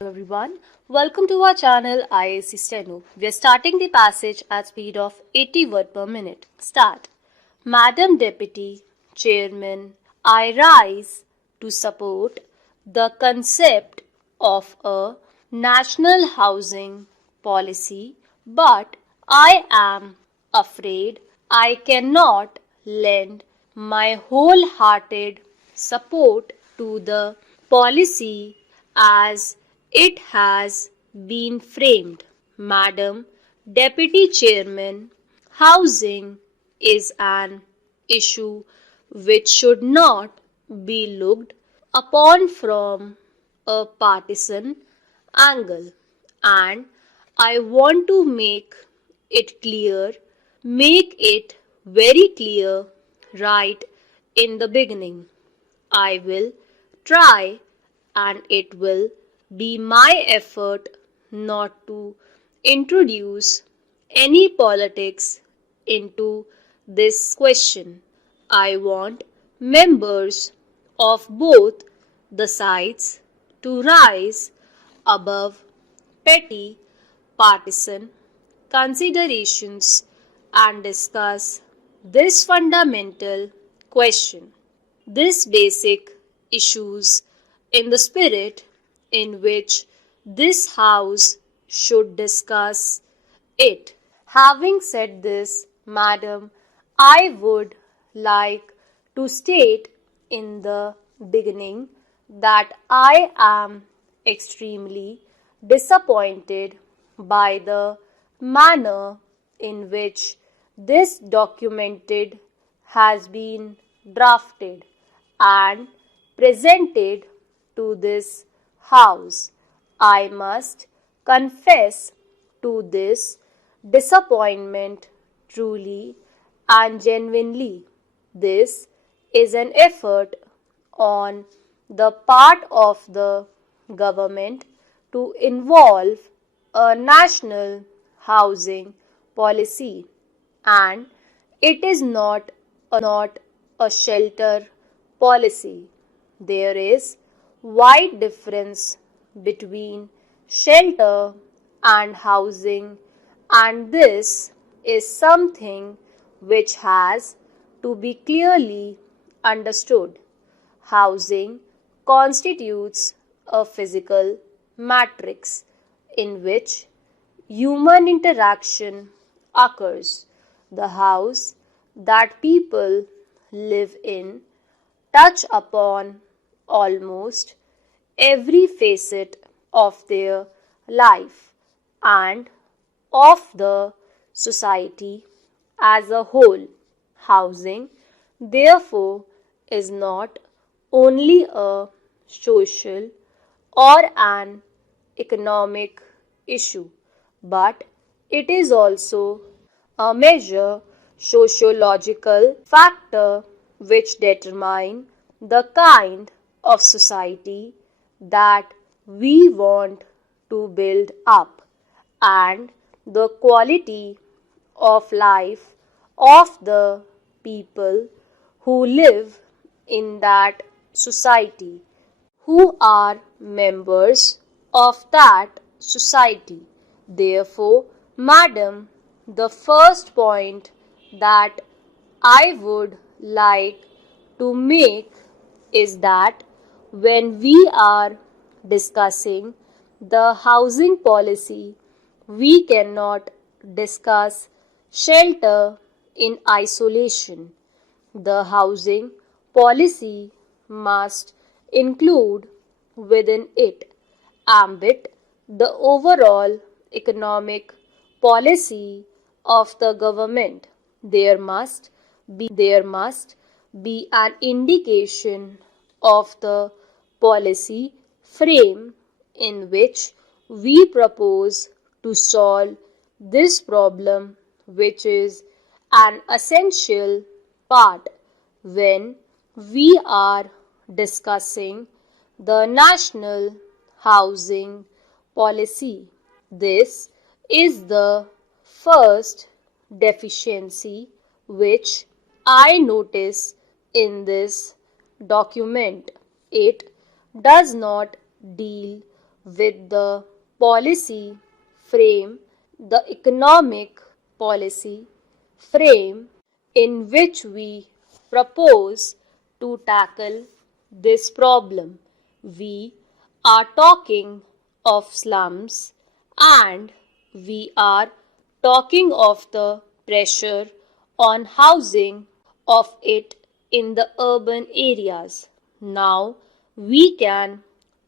everyone. Welcome to our channel IAC Steno. We are starting the passage at speed of 80 words per minute. Start. Madam Deputy Chairman, I rise to support the concept of a national housing policy, but I am afraid I cannot lend my wholehearted support to the policy as it has been framed. Madam Deputy Chairman, housing is an issue which should not be looked upon from a partisan angle, and I want to make it very clear right in the beginning. I will try, and it will be my effort not to introduce any politics into this question. I want members of both the sides to rise above petty partisan considerations and discuss this fundamental question. These basic issues in the spirit in which this house should discuss it. Having said this, Madam, I would like to state in the beginning that I am extremely disappointed by the manner in which this documented has been drafted and presented to this house. I must confess to this disappointment truly and genuinely. This is an effort on the part of the government to involve a national housing policy, and it is not a shelter policy. There is wide difference between shelter and housing, and this is something which has to be clearly understood. Housing constitutes a physical matrix in which human interaction occurs. The house that people live in touch upon almost every facet of their life and of the society as a whole. Housing, therefore, is not only a social or an economic issue, but it is also a major sociological factor which determine the kind of society that we want to build up and the quality of life of the people who live in that society, who are members of that society. Therefore, Madam, the first point that I would like to make is that when we are discussing the housing policy, we cannot discuss shelter in isolation. The housing policy must include within it ambit the overall economic policy of the government. There must be an indication of the policy frame in which we propose to solve this problem, which is an essential part when we are discussing the national housing policy. This is the first deficiency which I notice in this document. It does not deal with the policy frame, the economic policy frame in which we propose to tackle this problem. We are talking of slums and we are talking of the pressure on housing of it in the urban areas. Now we can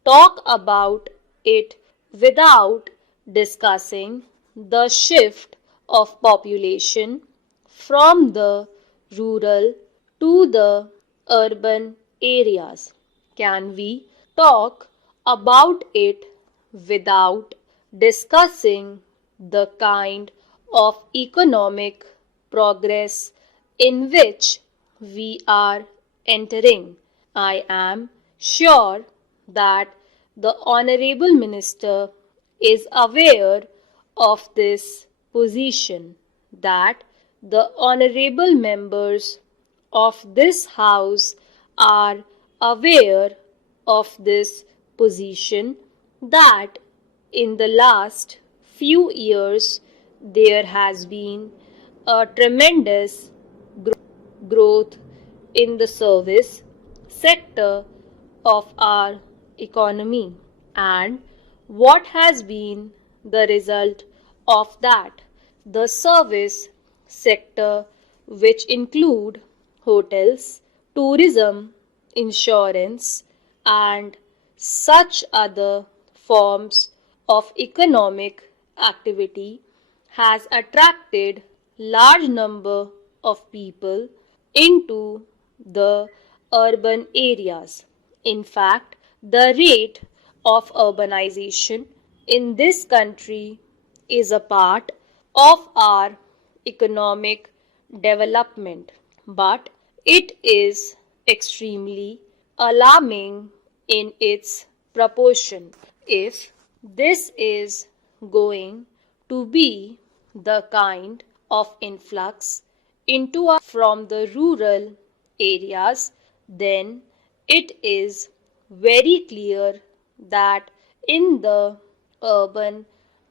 talk about it without discussing the shift of population from the rural to the urban areas. Can we talk about it without discussing the kind of economic progress in which we are entering? I am sure that the Honorable Minister is aware of this position, that the Honorable members of this House are aware of this position, that in the last few years there has been a tremendous growth in the service sector of our economy. And what has been the result of that? The service sector, which include hotels, tourism, insurance, and such other forms of economic activity, has attracted large number of people into the urban areas. In fact, the rate of urbanization in this country is a part of our economic development, but it is extremely alarming in its proportion. If this is going to be the kind of influx into our from the rural areas, then it is very clear that in the urban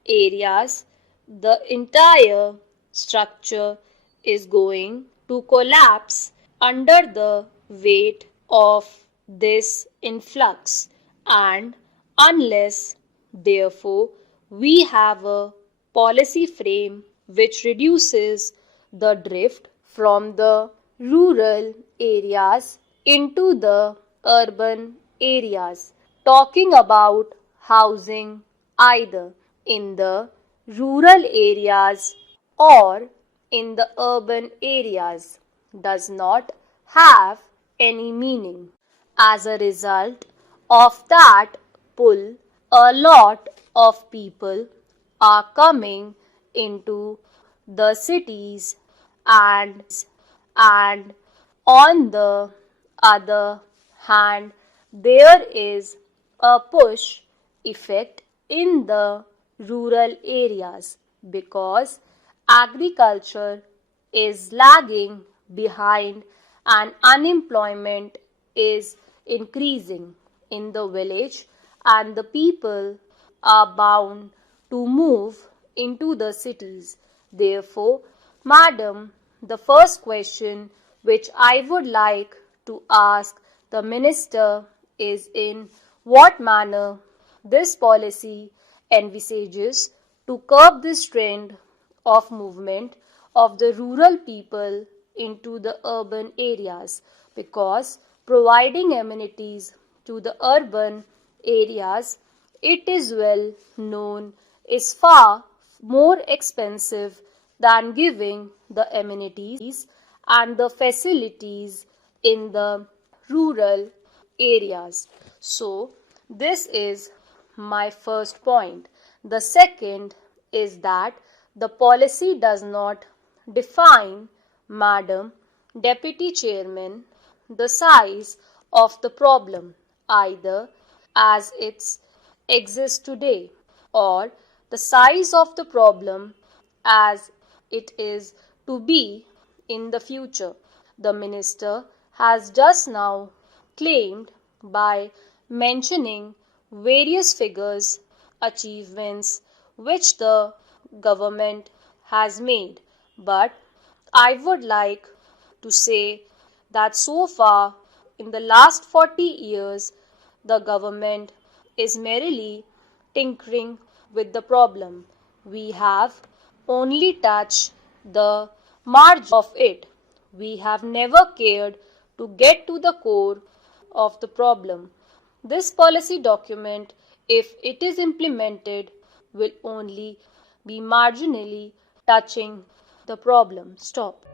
areas the entire structure is going to collapse under the weight of this influx, and unless therefore we have a policy frame which reduces the drift from the rural areas into the urban areas, talking about housing either in the rural areas or in the urban areas does not have any meaning. As a result of that pull, a lot of people are coming into the cities, and on the other hand there is a push effect in the rural areas because agriculture is lagging behind and unemployment is increasing in the village, and the people are bound to move into the cities. Therefore, Madam, the first question which I would like to ask the Minister is in what manner this policy envisages to curb this trend of movement of the rural people into the urban areas, because providing amenities to the urban areas, it is well known, is far more expensive than giving the amenities and the facilities in the rural areas. So, this is my first point. The second is that the policy does not define, Madam Deputy Chairman, the size of the problem either as it exists today or the size of the problem as it is to be in the future. The Minister has just now claimed by mentioning various figures, achievements which the government has made. But I would like to say that so far in the last 40 years, the government is merely tinkering with the problem. We have only touched the margin of it. We have never cared to get to the core of the problem. This policy document, if it is implemented, will only be marginally touching the problem. Stop.